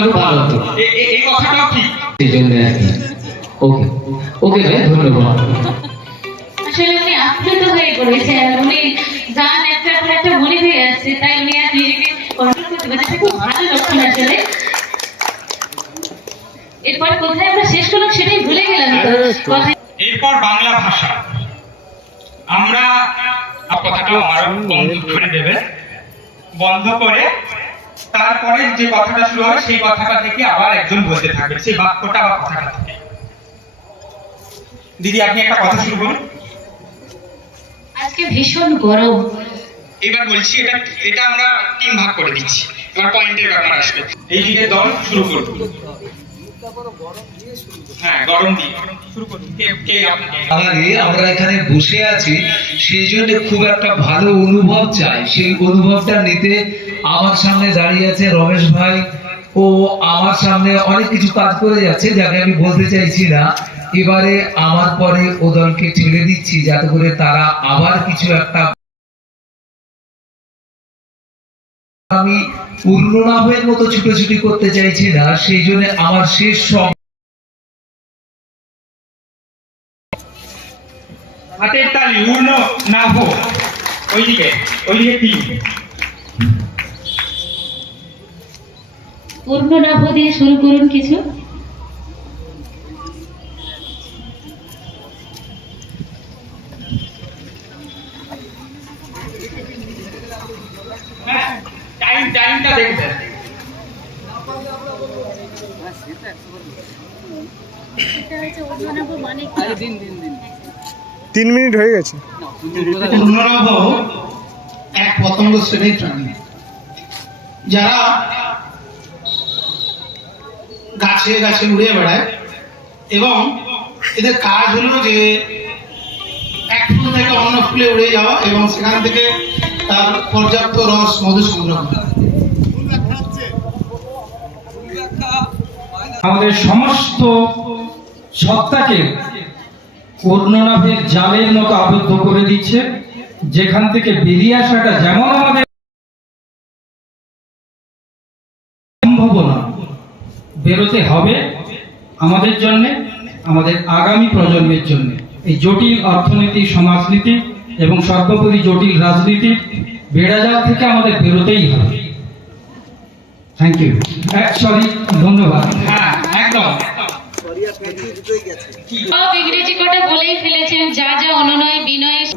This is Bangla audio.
করলে খুব ভালো হতো। এ- এ- এই কথাটাও ঠিক। সেই জন্য আর কি। ওকে। ওকে ভাই ধন্যবাদ। আসলে উনি আপ্লুত হয়ে পড়েছেন। উনি গান একটা পর একটা মনে হয়ে আসছে তাই উনি আর নিজেকে কন্ট্রোল করতে পারছেন খুব ভালো লক্ষণ আসলে। এরপর কোথায় আমরা শেষ করলাম সেটাই ভুলে গেলাম তো। এরপর বাংলা ভাষা। আমরা কথাটাও আমার বন্ধ করে দেবে। বন্ধ করে তারপরে যে কথাটা শুরু হয় সেই কথাটা থেকে আবার একজন বলতে থাকে সেই বাক্যটা বা কথাটা থেকে। দিদি আপনি একটা কথা শুরু করুন। আজকে ভীষণ গরম। এবার বলছি এটা এটা আমরা তিন ভাগ করে দিচ্ছি। এবার পয়েন্টের ব্যাপার আসবে। এই দিকে দল শুরু করুন। আমরা এখানে বসে আছি সেই জন্য খুব একটা ভালো অনুভব চাই। সেই অনুভবটা নিতে আমার সামনে দাঁড়িয়ে আছে রমেশ ভাই ও আমার সামনে অনেক কিছু কাজ করে যাচ্ছে যাকে আমি বলতে চাইছি না। এবারে আমার পরে ও দলকে ঠেলে দিচ্ছি যাতে করে তারা আবার কিছু একটা আমি পূর্ণনাভের মতো ছুটোছুটি করতে চাইছি না সেই জন্য আমার শেষ সব হাতের তালি উর্ণ নাভ ওইদিকে ওইদিকে তিন। পূর্ণ নাভ দিয়ে শুরু করুন কিছু। টাইমটা দেখবেন তিন মিনিট হয়ে গেছে। এক পতঙ্গ শ্রেণির প্রাণী। যারা গাছে গাছে উড়ে বেড়ায় এবং এদের কাজ হলো যে এক ফুল থেকে অন্য ফুলে উড়ে যাওয়া এবং সেখান থেকে তার পর্যাপ্ত রস মধু সংগ্রহ করা। আমাদের সমস্ত সত্তাকে পূর্ণনাভের জালের মতো আবদ্ধ করে দিচ্ছে। যেখান থেকে বেরিয়ে আসাটা যেমন আমাদের সম্ভব না, বেরোতে হবে আমাদের জন্য, আমাদের আগামী প্রজন্মের জন্য। এই জটিল অর্থনীতি, সমাজনীতি এবং সর্বোপরি জটিল রাজনীতি বেড়াজাল থেকে আমাদের বেরোতেই হবে। থ্যাংক ইউ সরি ধন্যবাদ। হ্যাঁ একদম। সব ইংরেজি কোটা বলেই ফেলেছেন যা যা অনুনয় বিনয়